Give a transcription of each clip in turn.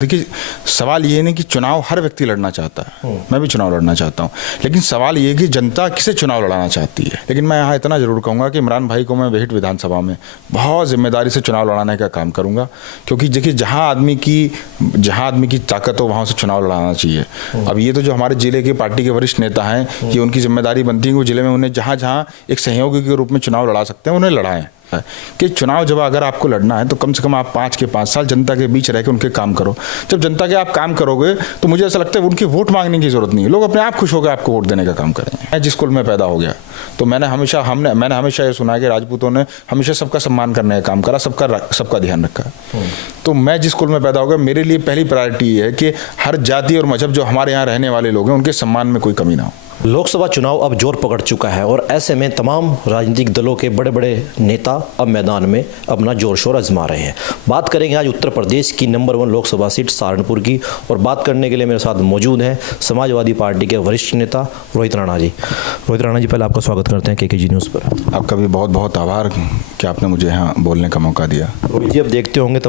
देखिए, सवाल ये नहीं कि चुनाव हर व्यक्ति लड़ना चाहता है। मैं भी चुनाव लड़ना चाहता हूँ, लेकिन सवाल ये कि जनता किसे चुनाव लड़ाना चाहती है। लेकिन मैं यहाँ इतना जरूर कहूँगा कि इमरान भाई को मैं बेहट विधानसभा में बहुत जिम्मेदारी से चुनाव लड़ाने का काम करूँगा, क्योंकि देखिए जहाँ आदमी की ताकत हो वहाँ से चुनाव लड़ाना चाहिए। अब ये तो जो हमारे जिले के पार्टी के वरिष्ठ नेता हैं, ये उनकी जिम्मेदारी बनती है कि वो जिले में उन्हें जहाँ जहाँ एक सहयोगी के रूप में चुनाव लड़ा सकते हैं उन्हें लड़ाएं। कि चुनाव जब अगर आपको लड़ना है तो कम से कम आप 5 के 5 साल जनता के बीच रह के उनके काम करो। जब जनता के आप काम करोगे तो मुझे ऐसा लगता है उनकी वोट मांगने की जरूरत नहीं है, लोग अपने आप खुश होकर आपको वोट देने का काम करेंगे। मैं जिस कुल में पैदा हो गया तो मैंने हमेशा ये सुना कि राजपूतों ने हमेशा सबका सम्मान करने का काम करा, सबका ध्यान रखा। तो मैं जिस कुल में पैदा हो गया, मेरे लिए पहली प्रायोरिटी ये है कि हर जाति और मजहब जो हमारे यहाँ रहने वाले लोग हैं उनके सम्मान में कोई कमी ना हो। लोकसभा चुनाव अब जोर पकड़ चुका है और ऐसे में तमाम राजनीतिक दलों के बड़े बड़े नेता अब मैदान में अपना जोर शोर आजमा रहे हैं। बात करेंगे आज उत्तर प्रदेश की नंबर 1 लोकसभा सीट सहारनपुर की, और बात करने के लिए मेरे साथ मौजूद हैं समाजवादी पार्टी के वरिष्ठ नेता रोहित राणा जी। रोहित राणा जी, पहले आपका स्वागत करते हैं KKG न्यूज़ पर। आपका भी बहुत बहुत आभार कि आपने मुझे यहाँ बोलने का मौका दिया। रोहित जी, अब देखते होंगे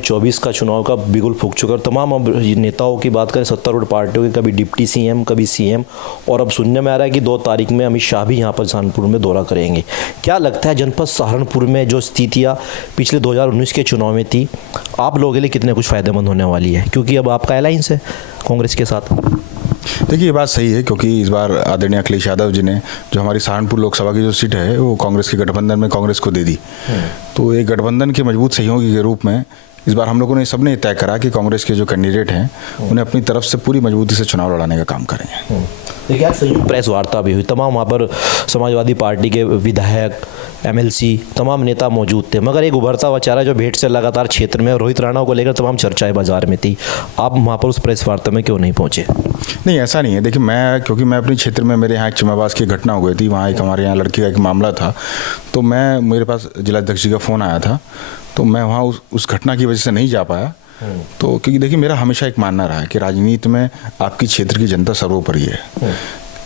24 का चुनाव का बिगुल फूंक चुका है। तमाम अब नेताओं की बात करें, सत्तारूढ़ पार्टियों के, कभी डिप्टी CM कभी CM, और अब सुनने में आ रहा है कि 2 तारीख में अमित शाह भी यहाँ पर सहारनपुर में दौरा करेंगे। क्या लगता है जनपद सहारनपुर में जो स्थितियाँ पिछले 2019 के चुनाव में थी, आप लोगों के लिए कितने कुछ फ़ायदेमंद होने वाली है, क्योंकि अब आपका अलायंस है कांग्रेस के साथ? देखिए, ये बात सही है, क्योंकि इस बार आदरणीय अखिलेश यादव जी ने जो हमारी सहारनपुर लोकसभा की जो सीट है वो कांग्रेस के गठबंधन में कांग्रेस को दे दी। तो एक गठबंधन के मजबूत सहयोगी के रूप में इस बार हम लोगों ने सबने तय करा कि कांग्रेस के जो कैंडिडेट हैं उन्हें अपनी तरफ से पूरी मजबूती से चुनाव लड़ाने का काम करेंगे। देखिए, आज संयुक्त प्रेस वार्ता भी हुई, तमाम वहाँ पर समाजवादी पार्टी के विधायक, MLC, तमाम नेता मौजूद थे, मगर एक उभरता हुआ चेहरा जो भेंट से लगातार क्षेत्र में रोहित राणा को लेकर तमाम चर्चाएं बाजार में थी। आप वहाँ पर उस प्रेस वार्ता में क्यों नहीं पहुँचे? नहीं, ऐसा नहीं है। देखिए, क्योंकि मैं अपने क्षेत्र में, मेरे यहाँ एक चमावास की घटना हो गई थी, वहाँ एक हमारे यहाँ लड़की का एक मामला था, तो मेरे पास जिलाध्यक्ष जी का फ़ोन आया था, तो मैं वहाँ उस घटना की वजह से नहीं जा पाया। तो क्योंकि देखिए, मेरा हमेशा एक मानना रहा है कि राजनीति में आपकी क्षेत्र की जनता सर्वोपरि है।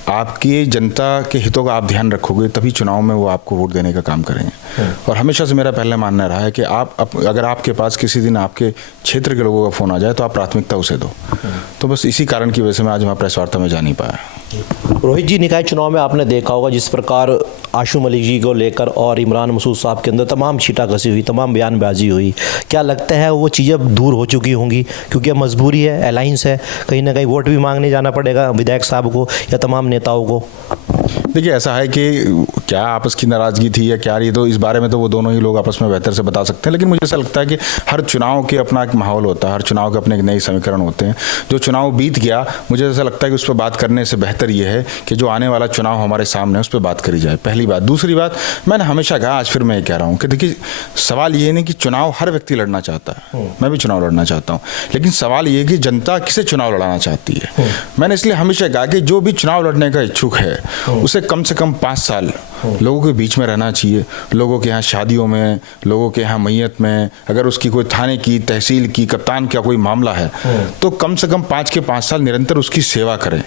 आपकी जनता के हितों का आप ध्यान रखोगे तभी चुनाव में वो आपको वोट देने का काम करेंगे। और हमेशा से मेरा पहला मानना रहा है कि अगर आपके पास किसी दिन आपके क्षेत्र के लोगों का फ़ोन आ जाए तो आप प्राथमिकता उसे दो। तो बस इसी कारण की वजह से मैं आज वहाँ प्रेस वार्ता में जा नहीं पाया। रोहित जी, निकाय चुनाव में आपने देखा होगा जिस प्रकार आशू मलिक जी को लेकर और इमरान मसूद साहब के अंदर तमाम छींटाकसी हुई, तमाम बयानबाजी हुई। क्या लगता है वो चीज़ें अब दूर हो चुकी होंगी, क्योंकि अब मजबूरी है, अलायंस है, कहीं ना कहीं वोट भी मांगने जाना पड़ेगा विधायक साहब को या तमाम नेताओं को? देखिए, ऐसा है कि क्या आपस की नाराज़गी थी या क्या रही, तो इस बारे में तो वो दोनों ही लोग आपस में बेहतर से बता सकते हैं। लेकिन मुझे ऐसा लगता है कि हर चुनाव के अपना एक माहौल होता है, हर चुनाव के अपने एक नए समीकरण होते हैं। जो चुनाव बीत गया, मुझे ऐसा लगता है कि उस पर बात करने से बेहतर ये है कि जो आने वाला चुनाव हमारे सामने है उस पर बात करी जाए, पहली बात। दूसरी बात, मैंने हमेशा कहा, आज फिर मैं ये कह रहा हूँ कि देखिए, सवाल ये नहीं कि चुनाव हर व्यक्ति लड़ना चाहता है। मैं भी चुनाव लड़ना चाहता हूँ, लेकिन सवाल ये कि जनता किसे चुनाव लड़ाना चाहती है। मैंने इसलिए हमेशा कहा कि जो भी चुनाव लड़ने का इच्छुक है उसे कम से कम 5 साल लोगों के बीच में रहना चाहिए। लोगों के यहाँ शादियों में, लोगों के यहाँ मैयत में, अगर उसकी कोई थाने की, तहसील की, कप्तान का कोई मामला है तो कम से कम 5 के 5 साल निरंतर उसकी सेवा करें।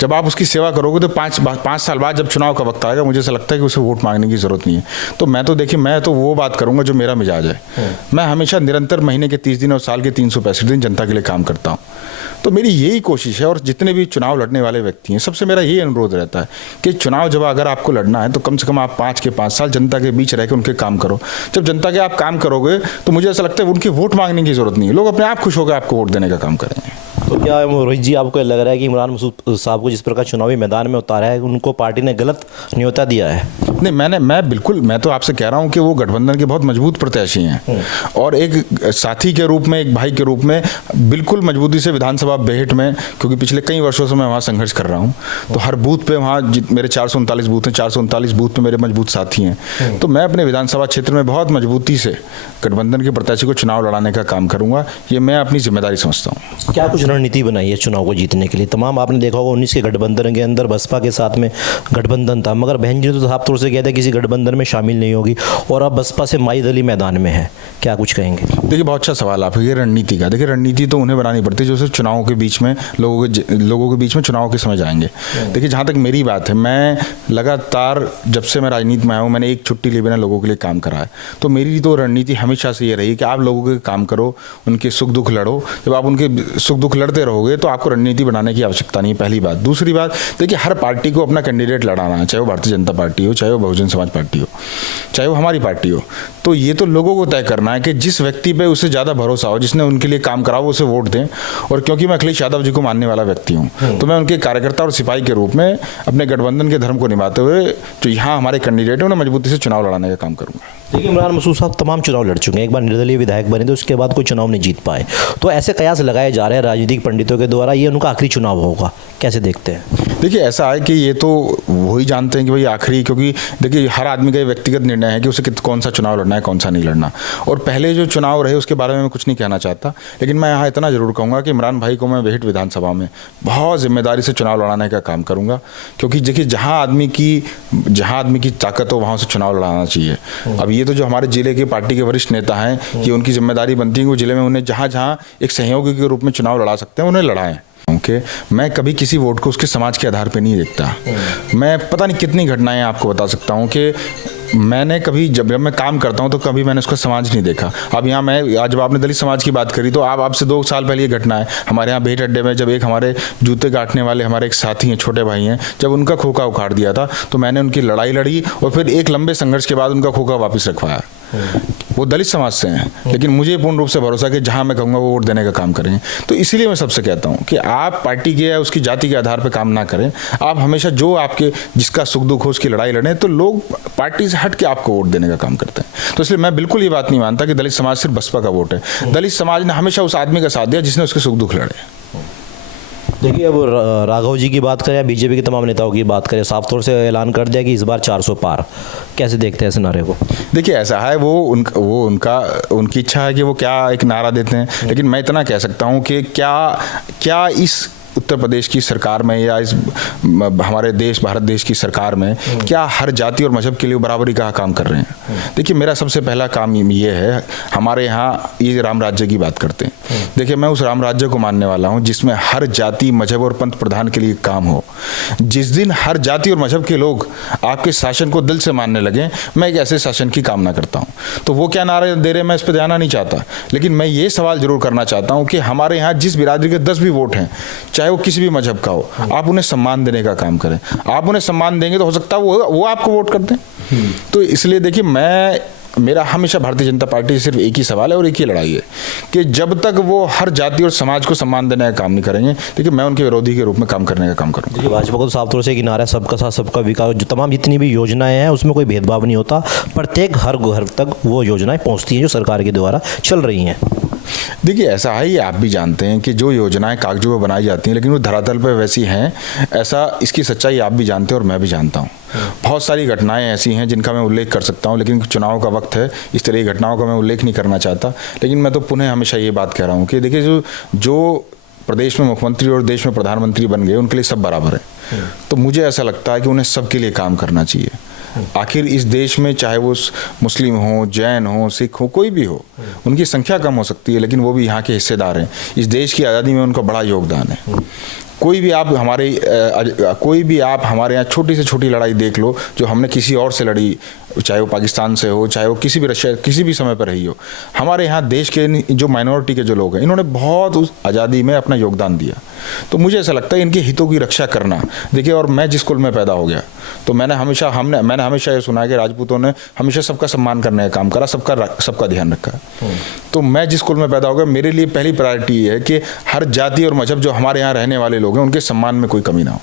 जब आप उसकी सेवा करोगे तो 5 साल बाद जब चुनाव का वक्त आएगा, मुझे ऐसा लगता है कि उसे वोट मांगने की ज़रूरत नहीं है। तो मैं तो वो बात करूंगा जो मेरा मिजाज है। मैं हमेशा निरंतर महीने के 30 दिन और साल के 365 दिन जनता के लिए काम करता हूँ। तो मेरी यही कोशिश है, और जितने भी चुनाव लड़ने वाले व्यक्ति हैं सबसे मेरा यही अनुरोध रहता है कि चुनाव जब अगर आपको लड़ना है तो कम से कम आप 5 के 5 साल जनता के बीच रह के उनके काम करो। जब जनता के आप काम करोगे तो मुझे ऐसा लगता है उनकी वोट मांगने की ज़रूरत नहीं है, लोग अपने आप खुश होकर आपको वोट देने का काम करेंगे। तो क्या रोहित जी, आपको लग रहा है कि इमरान मसूद साहब को जिस प्रकार चुनावी मैदान में उतारा है, उनको पार्टी ने गलत न्योता दिया है? नहीं, मैं तो आपसे कह रहा हूं कि वो गठबंधन के बहुत मजबूत प्रत्याशी हैं, और एक साथी के रूप में, एक भाई के रूप में बिल्कुल मजबूती से विधानसभा बेहट में, क्योंकि पिछले कई वर्षों से मैं वहाँ संघर्ष कर रहा हूँ, तो हर बूथ पे वहाँ मेरे 439 बूथ हैं, 439 बूथ पे मेरे मजबूत साथी हैं। तो मैं अपने विधानसभा क्षेत्र में बहुत मजबूती से गठबंधन के प्रत्याशी को चुनाव लड़ाने का काम करूंगा। ये मैं अपनी जिम्मेदारी समझता हूँ। क्या कुछ रणनीति बनाई है चुनाव को जीतने के लिए? तमाम आपने देखा होगा 19 के गठबंधन के अंदर बसपा के साथ में गठबंधन था, मगर बहन जी ने तो साफ तौर से से कहते हैं किसी गठबंधन में शामिल नहीं होगी, और अब बसपा से माई दली मैदान में है, क्या कुछ कहेंगे? देखिए, बहुत अच्छा सवाल आप, ये रणनीति का। देखिए, रणनीति तो उन्हें बनानी पड़ती है जो सिर्फ चुनावों के बीच में लोगों के बीच में चुनाव के समय जाएंगे। देखिए, जहाँ तक मेरी बात है, मैं लगातार जब से मैं राजनीति में आया हूँ, मैंने एक छुट्टी लिए बिना लोगों के लिए काम करा है। तो मेरी तो रणनीति हमेशा से ये रही कि आप लोगों के काम करो, उनके सुख दुख लड़ो। जब आप उनके सुख दुख लड़ते रहोगे तो आपको रणनीति बनाने की आवश्यकता नहीं है, पहली बात। दूसरी बात, देखिए, हर पार्टी को अपना कैंडिडेट लड़ाना है, चाहे वो भारतीय जनता पार्टी हो, चाहे वो बहुजन समाज पार्टी हो, चाहे वो हमारी पार्टी हो। तो ये तो लोगों को तय करना है कि जिस व्यक्ति पे उससे ज़्यादा भरोसा हो, जिसने उनके लिए काम करा, वो उसे वोट दें। और क्योंकि मैं अखिलेश यादव जी को मानने वाला व्यक्ति हूँ, तो मैं उनके कार्यकर्ता और सिपाही के रूप में अपने गठबंधन के धर्म को निभाते हुए जो यहाँ हमारे कैंडिडेट हैं उन्हें मजबूती से चुनाव लड़ाने का काम करूँगा। देखिए, इमरान मसूद साहब तमाम चुनाव लड़ चुके हैं, एक बार निर्दलीय विधायक बने थे, उसके बाद कोई चुनाव नहीं जीत पाए। तो ऐसे कयास लगाए जा रहे हैं राजनीतिक पंडितों के द्वारा, ये उनका आखिरी चुनाव होगा, कैसे देखते हैं? देखिए, ऐसा है कि ये तो वही जानते हैं कि भाई आखिरी, क्योंकि देखिए हर आदमी का व्यक्तिगत निर्णय है कि उसे कौन सा चुनाव लड़ना है, कौन सा नहीं लड़ना। और पहले जो चुनाव रहे उसके बारे में मैं कुछ नहीं कहना चाहता, लेकिन मैं यहाँ इतना जरूर कहूँगा कि इमरान भाई को मैं बेहट विधानसभा में बहुत जिम्मेदारी से चुनाव लड़ाने का काम करूँगा। क्योंकि देखिए, जहाँ आदमी की ताकत हो वहाँ से चुनाव लड़ाना चाहिए। अब ये तो जो हमारे जिले के पार्टी के वरिष्ठ नेता हैं, कि उनकी जिम्मेदारी बनती है कि वो जिले में उन्हें जहाँ जहाँ एक सहयोगी के रूप में चुनाव लड़ा सकते हैं उन्हें लड़ाएं। ओके, मैं कभी किसी वोट को उसके समाज के आधार पे नहीं देखता। मैं पता नहीं कितनी घटनाएं आपको बता सकता हूँ कि मैंने कभी जब मैं काम करता हूँ तो कभी मैंने उसका समाज नहीं देखा। अब यहाँ मैं आज जब आपने दलित समाज की बात करी तो आपसे 2 साल पहले ये घटना है हमारे यहाँ भेट अड्डे में, जब एक हमारे जूते काटने वाले हमारे एक साथी हैं, छोटे भाई हैं, जब उनका खोखा उखाड़ दिया था तो मैंने उनकी लड़ाई लड़ी और फिर एक लंबे संघर्ष के बाद उनका खोखा वापस रखवाया। वो दलित समाज से हैं, लेकिन मुझे पूर्ण रूप से भरोसा कि जहां मैं कहूँगा वो वोट देने का काम करेंगे। तो इसीलिए मैं सबसे कहता हूं कि आप पार्टी के या उसकी जाति के आधार पर काम ना करें। आप हमेशा जो आपके जिसका सुख दुख हो उसकी लड़ाई लड़ें, तो लोग पार्टी से हट के आपको वोट देने का काम करते हैं। तो इसलिए मैं बिल्कुल ये बात नहीं मानता कि दलित समाज सिर्फ बसपा का वोट है। दलित समाज ने हमेशा उस आदमी का साथ दिया जिसने उसके सुख दुख लड़े। देखिए, अब राघव जी की बात करें या बीजेपी के तमाम नेताओं की बात करें, साफ तौर से ऐलान कर दिया कि इस बार 400 पार, कैसे देखते हैं इस नारे को? देखिए, ऐसा है उनकी इच्छा है कि वो क्या एक नारा देते हैं, लेकिन मैं इतना कह सकता हूँ कि क्या इस उत्तर प्रदेश की सरकार में या इस हमारे भारत देश की सरकार में क्या हर जाति और मजहब के लिए बराबरी का काम कर रहे हैं? देखिए, मेरा सबसे पहला काम ये है, हमारे यहाँ ये राम राज्य की बात करते हैं। देखिए, मैं उस राम राज्य को मानने वाला हूँ जिसमें हर जाति, मजहब और पंथ प्रधान के लिए काम हो। जिस दिन हर जाति और मजहब के लोग आपके शासन को दिल से मानने लगे, मैं एक ऐसे शासन की कामना करता हूँ। तो वो क्या नारे दे रहे मैं इस पर ध्यान नहीं चाहता, लेकिन मैं ये सवाल जरूर करना चाहता हूँ कि हमारे यहाँ जिस बिरादरी के 10 भी वोट हैं, चाहे वो किसी भी मजहब का हो, आप उन्हें सम्मान देने का काम करें। आप उन्हें सम्मान देंगे तो हो सकता है वो आपको वोट कर दें। तो इसलिए देखिए, मेरा हमेशा भारतीय जनता पार्टी से सिर्फ एक ही सवाल है और एक ही लड़ाई है कि जब तक वो हर जाति और समाज को सम्मान देने का काम नहीं करेंगे, देखिए, मैं उनके विरोधी के रूप में काम करने का काम करूँगा। भाजपा को तो साफ तौर से एक नारा है, सबका साथ सबका विकास। जो तमाम जितनी भी योजनाएं हैं उसमें कोई भेदभाव नहीं होता, प्रत्येक हर घर तक वो योजनाएं पहुँचती हैं जो सरकार के द्वारा चल रही हैं। देखिए, ऐसा है, ये आप भी जानते हैं कि जो योजनाएं कागजों पर बनाई जाती हैं लेकिन वो धरातल पर वैसी हैं, ऐसा इसकी सच्चाई आप भी जानते हैं और मैं भी जानता हूँ। बहुत सारी घटनाएं ऐसी हैं जिनका मैं उल्लेख कर सकता हूँ, लेकिन चुनाव का वक्त है, इस तरह की घटनाओं का मैं उल्लेख नहीं करना चाहता। लेकिन मैं तो पुनः हमेशा ये बात कह रहा हूँ कि देखिए, जो प्रदेश में मुख्यमंत्री और देश में प्रधानमंत्री बन गए उनके लिए सब बराबर है। तो मुझे ऐसा लगता है कि उन्हें सबके लिए काम करना चाहिए। आखिर इस देश में चाहे वो मुस्लिम हो, जैन हो, सिख हो, कोई भी हो, उनकी संख्या कम हो सकती है लेकिन वो भी यहाँ के हिस्सेदार हैं। इस देश की आज़ादी में उनका बड़ा योगदान है। कोई भी आप हमारे यहाँ छोटी से छोटी लड़ाई देख लो जो हमने किसी और से लड़ी, चाहे वो पाकिस्तान से हो, चाहे वो किसी भी रशिया किसी भी समय पर रही हो, हमारे यहाँ देश के जो माइनॉरिटी के जो लोग हैं इन्होंने बहुत उस आज़ादी में अपना योगदान दिया। तो मुझे ऐसा लगता है इनके हितों की रक्षा करना। देखिए, और मैं जिस कुल में पैदा हो गया तो मैंने हमेशा ये सुना है कि राजपूतों ने हमेशा सबका सम्मान करने का काम करा, सबका ध्यान रखा। तो मैं जिस कुल में पैदा हो गया, मेरे लिए पहली प्रायोरिटी ये है कि हर जाति और मजहब जो हमारे यहाँ रहने वाले लोग हैं उनके सम्मान में कोई कमी ना हो।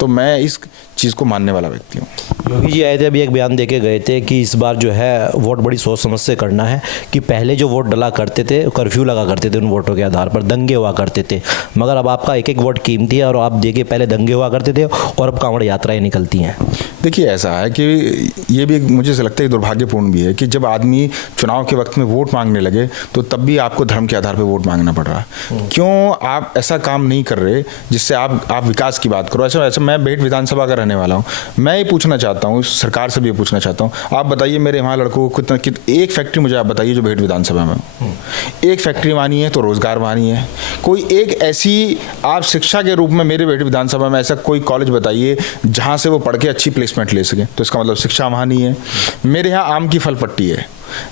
तो मैं इस चीज़ को मानने वाला व्यक्ति हूँ। योगी जी आए थे, अभी एक बयान देके गए थे कि इस बार जो है वोट बड़ी सोच समझ से करना है, कि पहले जो वोट डला करते थे कर्फ्यू लगा करते थे, उन वोटों के आधार पर दंगे हुआ करते थे, मगर अब आपका एक एक वोट कीमती है और आप देखिए पहले दंगे हुआ करते थे और अब कांवड़ यात्राएं निकलती हैं। देखिए, ऐसा है कि ये भी मुझे से लगता है दुर्भाग्यपूर्ण भी है कि जब आदमी चुनाव के वक्त में वोट मांगने लगे तो तब भी आपको धर्म के आधार पर वोट मांगना पड़ रहा है। क्यों आप ऐसा काम नहीं कर रहे जिससे आप विकास की बात करो? ऐसा मैं बेहट विधानसभा का रहने वाला हूँ, मैं ये पूछना चाहता चाहता हूँ, सरकार से भी ये पूछना चाहता हूँ, आप बताइए मेरे वहाँ लड़कों को एक फैक्ट्री मुझे आप बताइए जो भेट विधानसभा में हो। एक फैक्ट्री वहाँ नहीं है तो रोजगार वहाँ नहीं है। कोई एक ऐसी आप शिक्षा के रूप में मेरे भेट विधानसभा में ऐसा कोई कॉलेज बताइए जहाँ से वो पढ़ के अच्छी प्लेसमेंट ले सके, तो इसका मतलब शिक्षा वहाँ नहीं है। मेरे यहाँ आम की फल पट्टी है,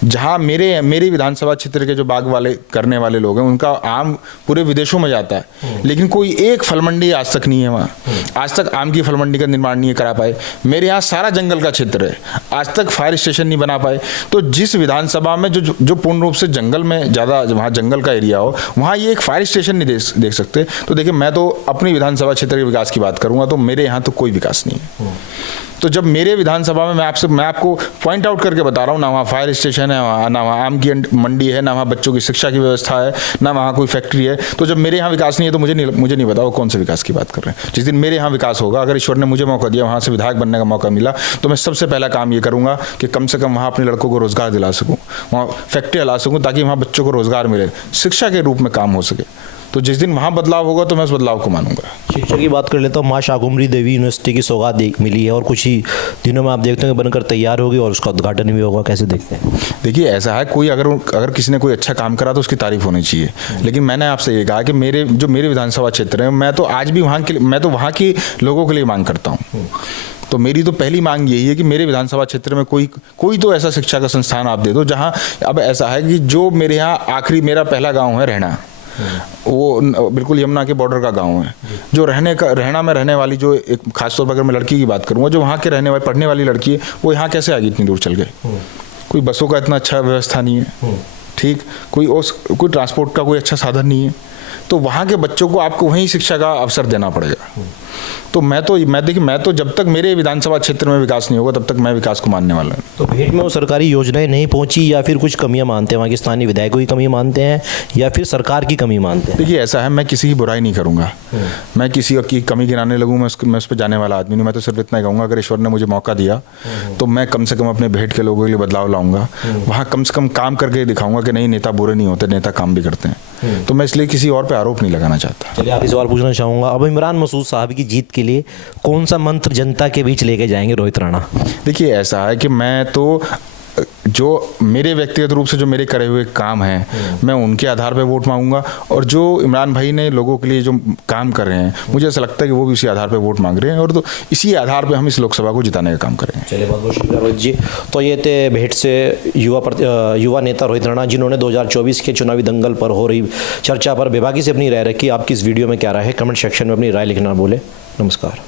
जहाँ मेरी विधानसभा क्षेत्र के जो बाग वाले करने वाले लोग हैं उनका आम पूरे विदेशों में जाता है, लेकिन कोई एक फल मंडी आज तक नहीं है वहाँ। आज तक आम की फल मंडी का निर्माण नहीं करा पाए। मेरे यहाँ सारा जंगल का क्षेत्र है, आज तक फायर स्टेशन नहीं बना पाए। तो जिस विधानसभा में जो पूर्ण रूप से जंगल में ज़्यादा, वहाँ जंगल का एरिया हो, वहाँ ये एक फायर स्टेशन नहीं देख सकते। तो देखिए, मैं तो अपनी विधानसभा क्षेत्र के विकास की बात करूँगा तो मेरे यहाँ तो कोई विकास नहीं है। तो जब मेरे विधानसभा में मैं आपको पॉइंट आउट करके बता रहा हूँ, ना वहाँ फायर स्टेशन है, ना वहाँ आम की मंडी है, ना वहाँ बच्चों की शिक्षा की व्यवस्था है, ना वहाँ कोई फैक्ट्री है। तो जब मेरे यहाँ विकास नहीं है तो मुझे नहीं पता वो कौन से विकास की बात कर रहे हैं। जिस दिन मेरे यहाँ विकास होगा, अगर ईश्वर ने मुझे मौका दिया, वहाँ से विधायक बनने का मौका मिला, तो मैं सबसे पहला काम ये करूँगा कि कम से कम वहाँ अपने लड़कों को रोजगार दिला सकूँ, वहाँ फैक्ट्री ला सकूँ, ताकि वहाँ बच्चों को रोजगार मिले, शिक्षा के रूप में काम हो सके। तो जिस दिन वहाँ बदलाव होगा तो मैं उस बदलाव को मानूंगा। शिक्षा की बात कर लेता हूँ, माँ शाकुंभरी देवी यूनिवर्सिटी की सौगात मिली है और कुछ ही दिनों में आप देखते हैं बनकर तैयार होगी और उसका उद्घाटन भी होगा, कैसे देखते हैं? देखिए, ऐसा है, कोई अगर किसी ने कोई अच्छा काम करा तो उसकी तारीफ होनी चाहिए, लेकिन मैंने आपसे ये कहा कि मेरे विधानसभा क्षेत्र है, मैं तो आज भी वहाँ के लोगों के लिए मांग करता हूँ। तो मेरी तो पहली मांग यही है कि मेरे विधानसभा क्षेत्र में कोई तो ऐसा शिक्षा का संस्थान आप दे दो जहाँ, अब ऐसा है कि जो मेरे यहाँ मेरा पहला गाँव है रहना, वो बिल्कुल यमुना के बॉर्डर का गांव है। जो रहना में रहने वाली, जो एक खासतौर पर अगर मैं लड़की की बात करूँगा, जो वहाँ के रहने वाली पढ़ने वाली लड़की है, वो यहाँ कैसे आ गई इतनी दूर चल गए? कोई बसों का इतना अच्छा व्यवस्था नहीं है, ठीक, कोई ट्रांसपोर्ट का कोई अच्छा साधन नहीं है। तो वहाँ के बच्चों को आपको वहीं शिक्षा का अवसर देना पड़ेगा। तो मैं तो जब तक मेरे विधानसभा क्षेत्र में विकास नहीं होगा तब तक मैं विकास को मानने वाला हूँ। तो भेंट में वो सरकारी योजनाएं नहीं पहुंची या फिर कुछ कमियां मानते हैं, वहाँ के स्थानीय विधायकों की कमी मानते हैं या फिर सरकार की कमी मानते हैं? देखिए, ऐसा है, मैं किसी की बुराई नहीं करूँगा, मैं किसी की कमी गिनाने लगूँ, मैं उस पर जाने वाला आदमी नहीं। मैं तो सिर्फ इतना ही कहूँगा, अगर ईश्वर ने मुझे मौका दिया तो मैं कम से कम अपने भेंट के लोगों के लिए बदलाव लाऊंगा। वहाँ कम से कम काम करके दिखाऊंगा कि नहीं, नेता बुरे नहीं होते, नेता काम भी करते हैं। तो मैं इसलिए किसी और पे आरोप नहीं लगाना चाहता। चलिए, आखिरी सवाल पूछना चाहूँगा, अब इमरान मसूद साहब की जीत के लिए कौन सा मंत्र जनता के बीच लेके जाएंगे रोहित राणा? देखिए, ऐसा है कि मैं तो जो मेरे व्यक्तिगत रूप से जो मेरे करे हुए काम हैं, मैं उनके आधार पर वोट मांगूंगा, और जो इमरान भाई ने लोगों के लिए जो काम कर रहे हैं, मुझे ऐसा लगता है कि वो भी उसी आधार पर वोट मांग रहे हैं, और तो इसी आधार पर हम इस लोकसभा को जिताने का काम करेंगे। चलिए, बहुत बहुत शुक्रिया रोहित जी। तो ये थे भेंट से युवा नेता रोहित राणा, जिन्होंने 2024 के चुनावी दंगल पर हो रही चर्चा पर बेबाकी से अपनी राय रखी। आपकी इस वीडियो में क्या राय है, कमेंट सेक्शन में अपनी राय लिखना भूलें। नमस्कार।